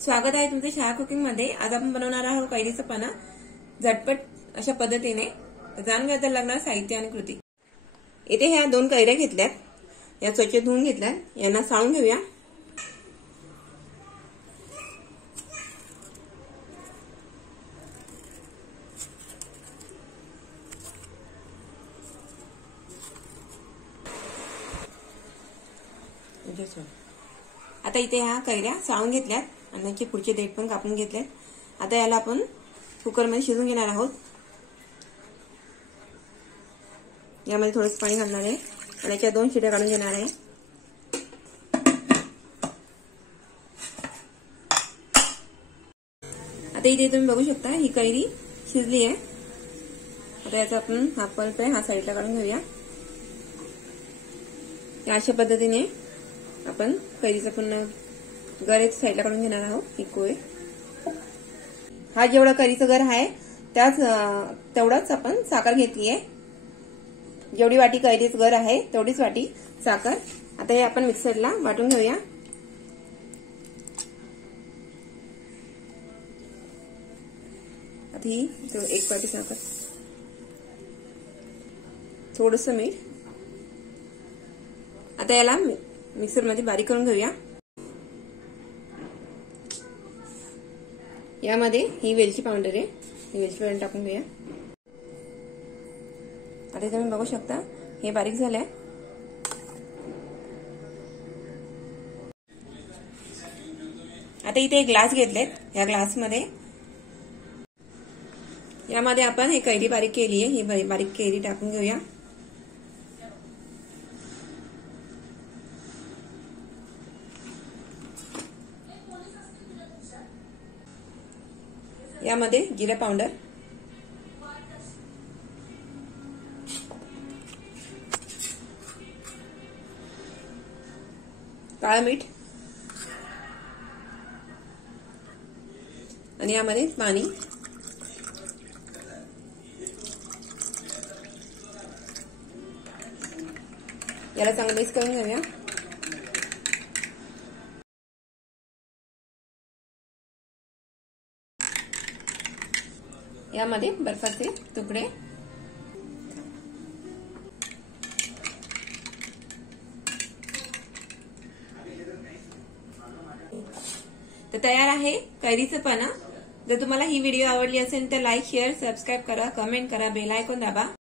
स्वागत आहे तुमचं शाळा कुकिंग मध्ये। आज आपण बनवणार आहोत कैरीचं पाना झटपट अशा पद्धतीने। जाणून घ्या तर लागणार साहित्य आणि कृती। इथे ह्या 2 कैऱ्या घेतल्यात, या स्वच्छ धुवून घेतल्यात, यांना साळून घेऊया। आता इथे ह्या कैऱ्या साळून घेतल्यात आणि त्याचे पुढचे देठ पण कापून घेतलेत। आता याला आपण कुकर मध्ये शिजवून घेणार आहोत। यामध्ये थोडं पाणी घालणार आहे आणि याच्या 2 शिट्या काढून घेणार आहे। आता इथे तुम्ही बघू शकता ही कैरी शिजली आहे। आता याचा आपण हा पल्प आहे हा साईडला काढून घेऊया। अशा पद्धतीने आपण कैरीचा पूर्ण गर एक साईडला काढून घेणार आहोत। ही कोय हा जेवढा कैरीचा गर आहे तेवढाच आपण साखर घेतली आहे। जेवढी वाटी कैरीचं गर आहे तेवढीच वाटी साखर। आता हे आपण मिक्सरला वाटून घेऊया। आता ही 1 वाटी साखर, थोडंसं मीठ। आता याला मिक्सर मध्ये बारीक करून घेऊया। यामध्ये ही वेलची पावडर आहे, ही वेलची पावडर टाकून घेऊया। आता तुम्ही बघू शकता हे बारीक झालंय। आता इथे एक ग्लास घेतलेत, या ग्लास मध्ये यामध्ये आपण हे कैरी बारीक केली आहे, ही बारीक कैरी टाकून घेऊया। यामध्ये जिरा पावडर, काळं मीठ आणि यामध्ये पाणी। याला चांगलं मिक्स करून घेऊया। यामध्ये बर्फाचे तुकडे, तर तयार आहे कैरीचं पाना। जर तुम्हाला ही व्हिडिओ आवडली असेल तर लाईक, शेअर, सबस्क्राईब करा, कमेंट करा, बेल आयकॉन दाबा।